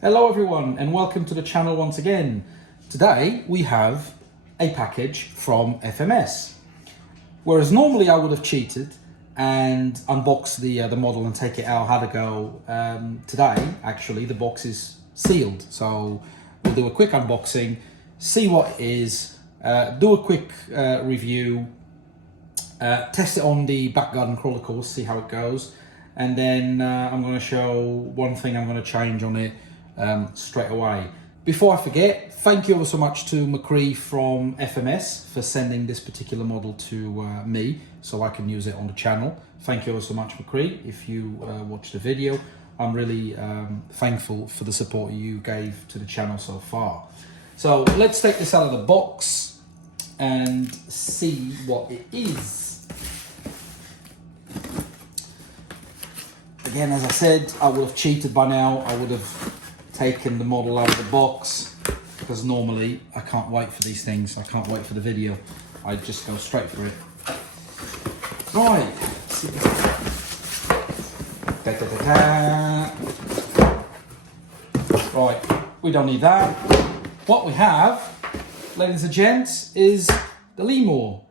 Hello everyone and welcome to the channel once again. Today we have a package from FMS. Whereas normally I would have cheated and unboxed the model and take it out, had a go. Today actually the box is sealed, so we'll do a quick unboxing, see what it is, do a quick review, test it on the back garden crawler course, see how it goes, and then I'm going to show one thing I'm going to change on it straight away. Before I forget, thank you ever so much to McCree from FMS for sending this particular model to me so I can use it on the channel. Thank you ever so much, McCree. If you watched the video, I'm really thankful for the support you gave to the channel so far. So let's take this out of the box and see what it is. Again, as I said, I would have cheated by now. I would have taken the model out of the box because normally I can't wait for these things. I can't wait for the video. I just go straight for it. Right. Right, we don't need that. What we have, ladies and gents, is the Lemur.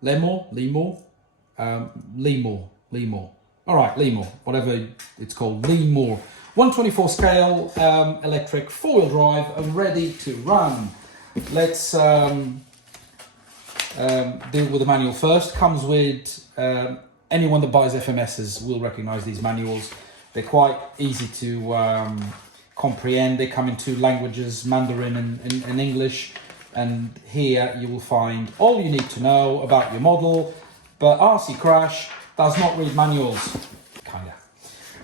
Lemur. All right, Lemur, whatever it's called, Lemur. 124 scale, electric, 4-wheel drive, and ready to run. Let's deal with the manual first. Comes with, anyone that buys FMSs will recognize these manuals. They're quite easy to comprehend. They come in two languages, Mandarin and English. And here you will find all you need to know about your model. But RC Crash does not read manuals. Kinda.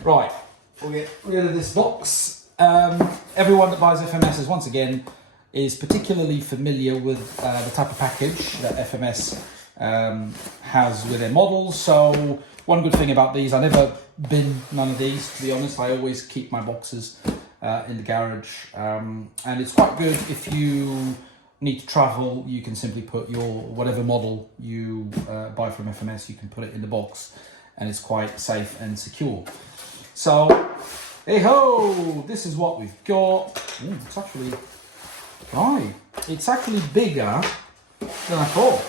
Right. We'll get rid of this box. Everyone that buys FMSs, once again, is particularly familiar with the type of package that FMS has with their models. So one good thing about these, I never bin none of these, to be honest. I always keep my boxes in the garage. And it's quite good if you need to travel. You can simply put your whatever model you buy from FMS, you can put it in the box and it's quite safe and secure. So, hey ho, this is what we've got. Ooh, it's actually, right, it's actually bigger than I thought.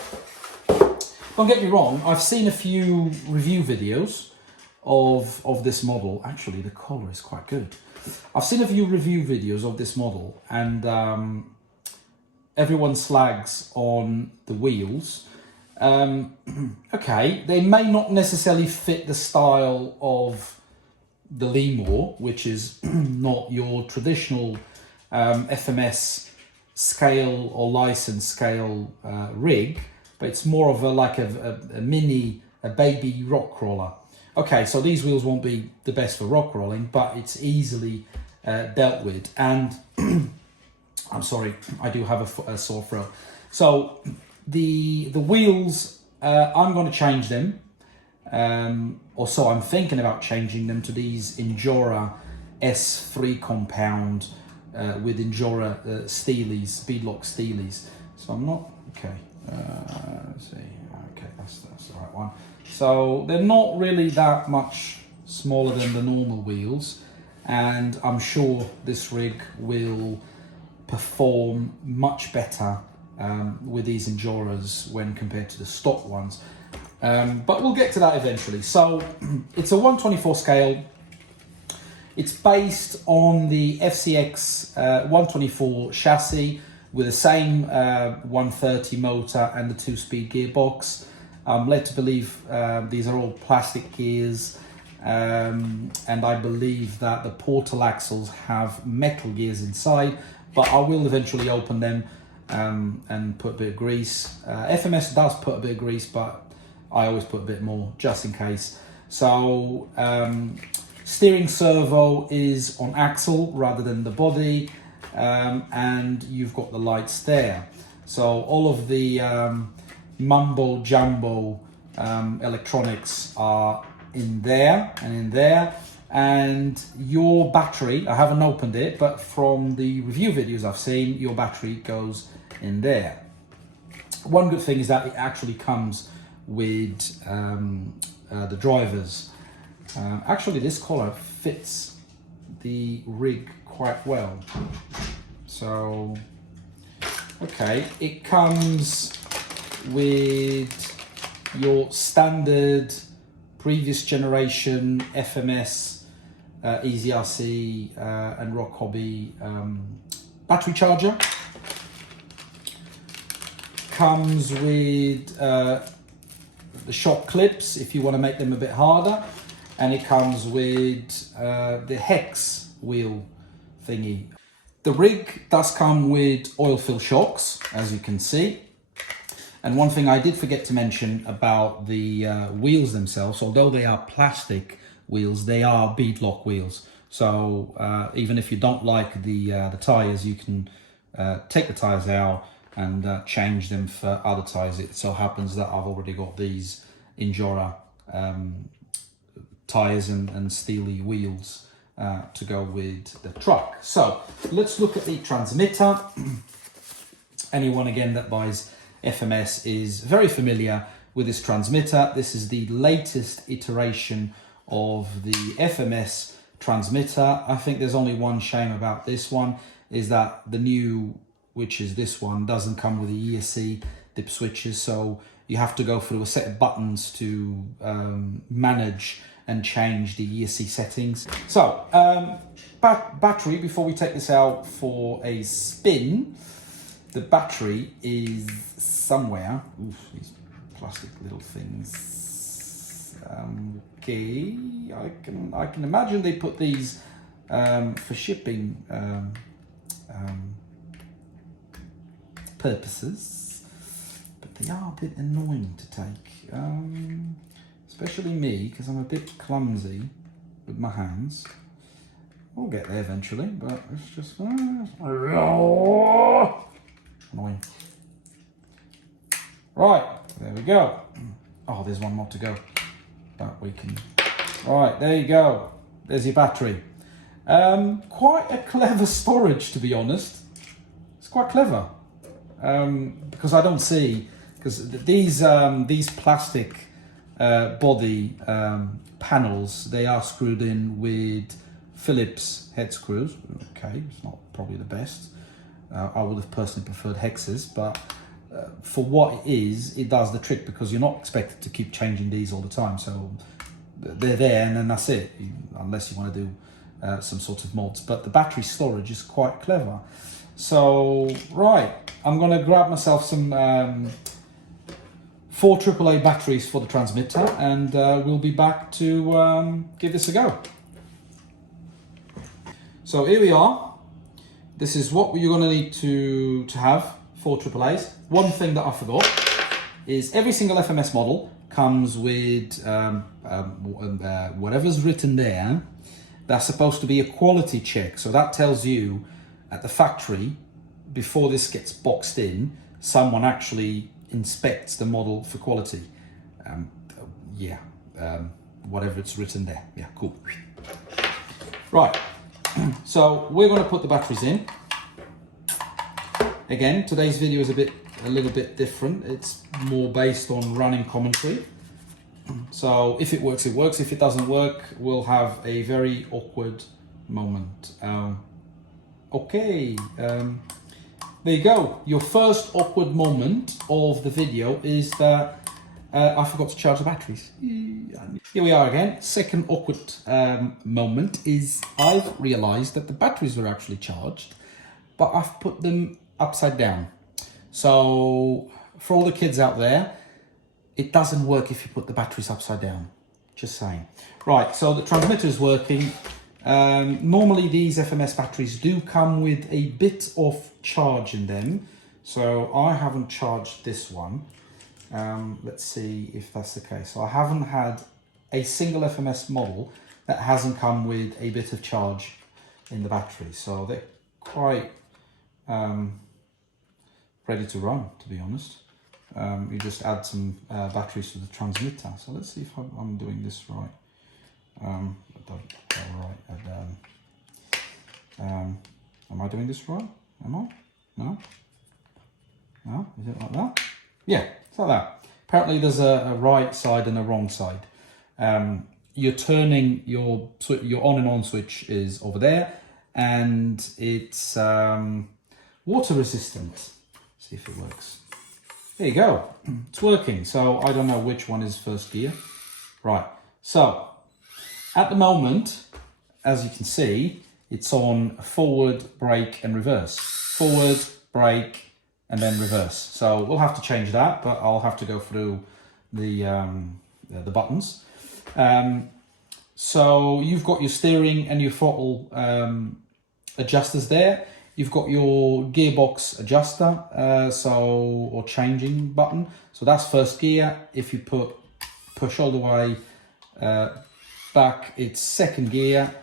Don't get me wrong, I've seen a few review videos of this model. Actually, the color is quite good. I've seen a few review videos of this model and everyone slags on the wheels. Okay, they may not necessarily fit the style of the Lemur, which is not your traditional FMS scale or license scale rig, but it's more of a mini, baby rock crawler. Okay, so these wheels won't be the best for rock crawling, but it's easily dealt with. And I'm sorry, I do have a sore throat. So the wheels, I'm going to change them. Or so I'm thinking about changing them to these Endura S3 compound with Endura Steelies, beadlock Steelies. So I'm not, okay, let's see, okay, that's the right one. So they're not really that much smaller than the normal wheels, and I'm sure this rig will perform much better with these Enduras when compared to the stock ones. But we'll get to that eventually. So it's a 124 scale. It's based on the FCX24 chassis with the same 130 motor and the 2-speed gearbox. I'm led to believe these are all plastic gears, and I believe that the portal axles have metal gears inside, but I will eventually open them and put a bit of grease. FMS does put a bit of grease, but I always put a bit more just in case. So steering servo is on axle rather than the body, and you've got the lights there. So all of the mumbo jumbo electronics are in there and in there. And your battery, I haven't opened it, but from the review videos I've seen, your battery goes in there. One good thing is that it actually comes with the drivers. Actually, this collar fits the rig quite well. So, okay, it comes with your standard previous generation FMS, EasyRC and Rock Hobby battery charger. Comes with the shock clips if you want to make them a bit harder, and it comes with the hex wheel thingy. The rig does come with oil fill shocks, as you can see. And one thing I did forget to mention about the wheels themselves, although they are plastic wheels, they are beadlock wheels. So even if you don't like the tires, you can take the tires out and change them for other tires. It so happens that I've already got these Injora tires and steely wheels to go with the truck. So let's look at the transmitter. Anyone again that buys FMS is very familiar with this transmitter. This is the latest iteration of the FMS transmitter. I think there's only one shame about this one, is that the new, which is this one, doesn't come with the ESC dip switches, so you have to go through a set of buttons to manage and change the ESC settings. So battery, before we take this out for a spin, the battery is somewhere. Oof, these plastic little things. Okay, I can imagine they put these for shipping purposes, but they are a bit annoying to take, especially me, because I'm a bit clumsy with my hands. We'll get there eventually, but it's just annoying. Right, there we go. Oh, there's one more to go, but we can. Right, there you go. There's your battery. Quite a clever storage, to be honest. It's quite clever. Because I don't see, because these plastic body panels, they are screwed in with Phillips head screws. Okay, it's not probably the best. I would have personally preferred hexes, but for what it is, it does the trick, because you're not expected to keep changing these all the time. So they're there and then that's it, unless you want to do some sort of mods. But the battery storage is quite clever. So, right, I'm going to grab myself some 4 AAA batteries for the transmitter, and we'll be back to give this a go. So here we are. This is what you're going to need to have 4 AAAs. One thing that I forgot is every single FMS model comes with whatever's written there. That's supposed to be a quality check. So that tells you at the factory, before this gets boxed in, someone actually inspects the model for quality. Whatever it's written there. Yeah, cool. Right, so we're going to put the batteries in. Again, today's video is a little bit different. It's more based on running commentary. So if it works, it works. If it doesn't work, we'll have a very awkward moment. Okay, there you go. Your first awkward moment of the video is that I forgot to charge the batteries. Here we are again. Second awkward moment is I've realized that the batteries were actually charged, but I've put them upside down. So for all the kids out there, it doesn't work if you put the batteries upside down. Just saying. Right, so the transmitter is working. Normally these FMS batteries do come with a bit of charge in them. So I haven't charged this one. Let's see if that's the case. So I haven't had a single FMS model that hasn't come with a bit of charge in the battery. So they're quite ready to run, to be honest. You just add some batteries to the transmitter. So let's see if I'm doing this right. Am I doing this right? Am I? No? No? Is it like that? Yeah, it's like that. Apparently there's a right side and a wrong side. You're turning your on and on switch is over there, and it's water resistant. See if it works. There you go, it's working. So I don't know which one is first gear. Right, so at the moment, as you can see, it's on forward, brake and reverse. Forward, brake and then reverse. So we'll have to change that, but I'll have to go through the buttons. So you've got your steering and your throttle adjusters there. You've got your gearbox adjuster, or changing button. So that's first gear. If you push all the way back, it's second gear.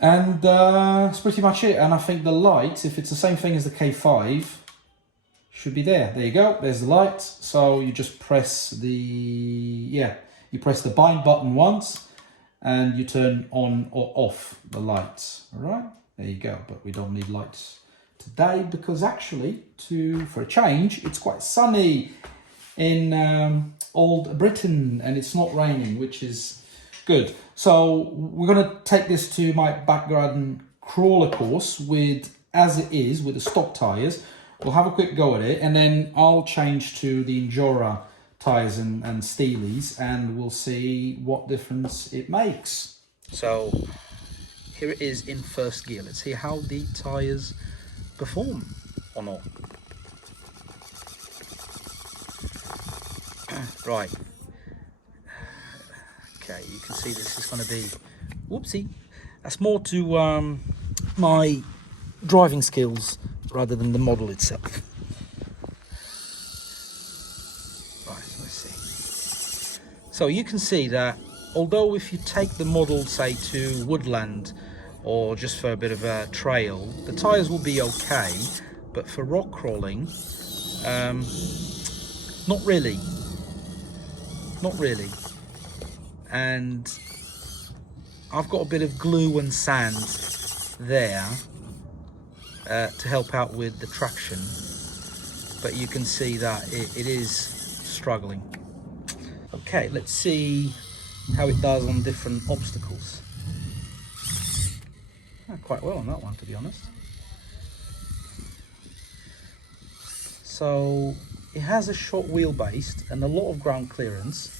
And that's pretty much it. And I think the lights, if it's the same thing as the K5, should be there. There you go. There's the lights. So you just press you press the bind button once, and you turn on or off the lights. All right. There you go, but we don't need lights today because actually, for a change, it's quite sunny in old Britain and it's not raining, which is good. So we're going to take this to my back garden crawler course as it is with the stock tyres. We'll have a quick go at it and then I'll change to the Endura tyres and Steelies and we'll see what difference it makes. So here it is in first gear. Let's see how the tyres perform or not. Right. Okay, you can see this is going to be, whoopsie, that's more to my driving skills rather than the model itself. Right, so let's see. So you can see that although if you take the model, say, to woodland or just for a bit of a trail, the tyres will be okay, but for rock crawling, not really. Not really. And I've got a bit of glue and sand there to help out with the traction, but you can see that it is struggling. Okay, let's see how it does on different obstacles. Quite well on that one, to be honest. So it has a short wheelbase and a lot of ground clearance.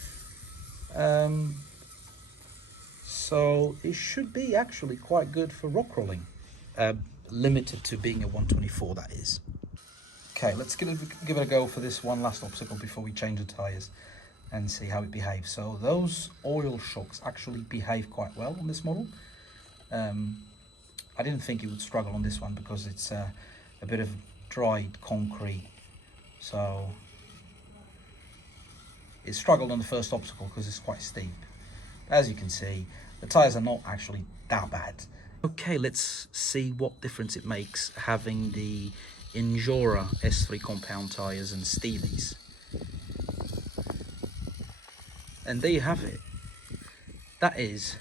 So it should be actually quite good for rock crawling. Limited to being a 124, that is. Okay, let's give it a go for this one last obstacle before we change the tyres and see how it behaves. So those oil shocks actually behave quite well on this model. I didn't think it would struggle on this one because it's a bit of dried concrete. So it struggled on the first obstacle because it's quite steep. As you can see, the tyres are not actually that bad. Okay, let's see what difference it makes having the Endura S3 compound tyres and Steelies. And there you have it. That is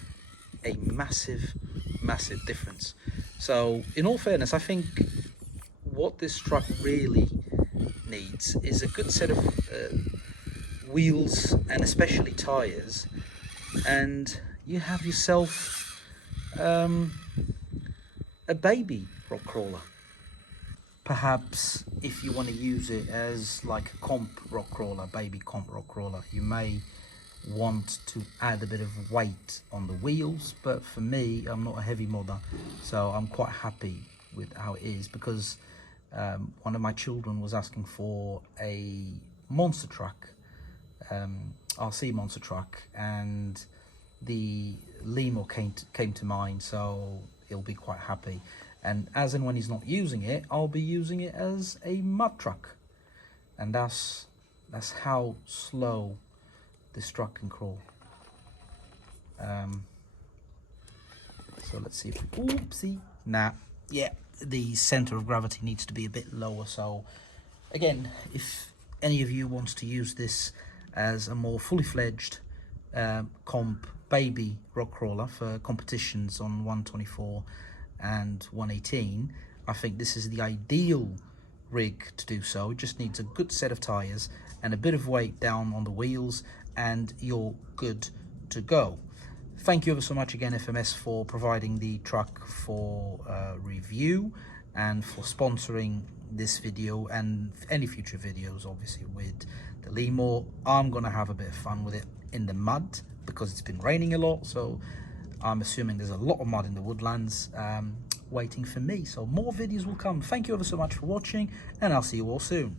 a massive, massive difference. So in all fairness, I think what this truck really needs is a good set of wheels and especially tyres, and you have yourself a baby rock crawler. Perhaps if you want to use it as like a comp rock crawler, baby comp rock crawler, you may want to add a bit of weight on the wheels, but for me, I'm not a heavy modder, so I'm quite happy with how it is, because one of my children was asking for a monster truck, RC monster truck, and the Lemur came to mind, so he'll be quite happy. And as and when he's not using it, I'll be using it as a mud truck, and that's how slow this truck can crawl. So let's see if oopsie. Yeah, the center of gravity needs to be a bit lower. So again, if any of you wants to use this as a more fully fledged comp baby rock crawler for competitions on 124 and 118, I think this is the ideal rig to do so. It just needs a good set of tires and a bit of weight down on the wheels, and you're good to go. Thank you ever so much again, FMS, for providing the truck for review and for sponsoring this video and any future videos, obviously, with the Lemur. I'm gonna have a bit of fun with it in the mud because it's been raining a lot, so I'm assuming there's a lot of mud in the woodlands waiting for me. So more videos will come. Thank you ever so much for watching, and I'll see you all soon.